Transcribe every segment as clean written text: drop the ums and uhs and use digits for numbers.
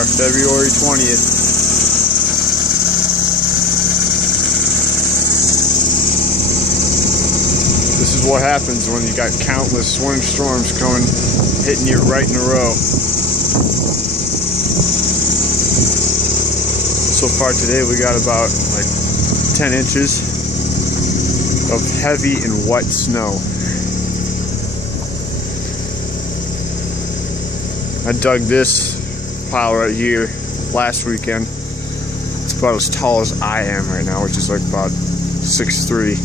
are, February 20th. This is what happens when you got countless winter storms coming, hitting you right in a row. So far today we got about like 10 inches of heavy and wet snow. I dug this pile right here last weekend. It's about as tall as I am right now, which is like about 6'3".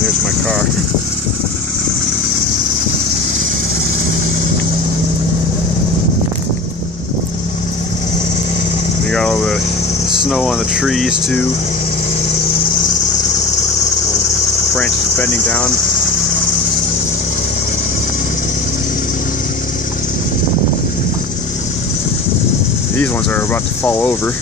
There's my car. You got all the snow on the trees too. Branches bending down. These ones are about to fall over.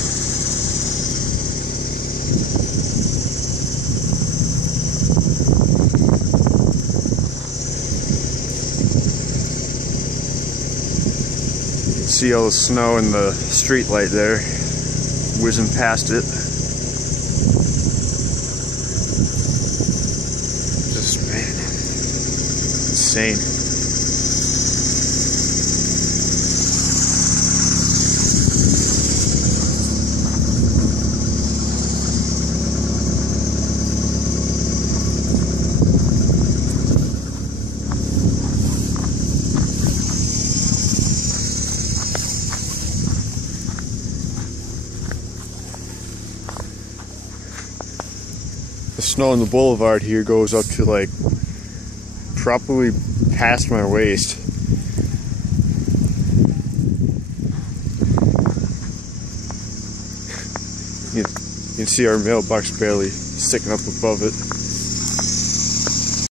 See all the snow in the street light there, whizzing past it. Just, man, insane. The snow on the boulevard here goes up to like probably past my waist. You can see our mailbox barely sticking up above it.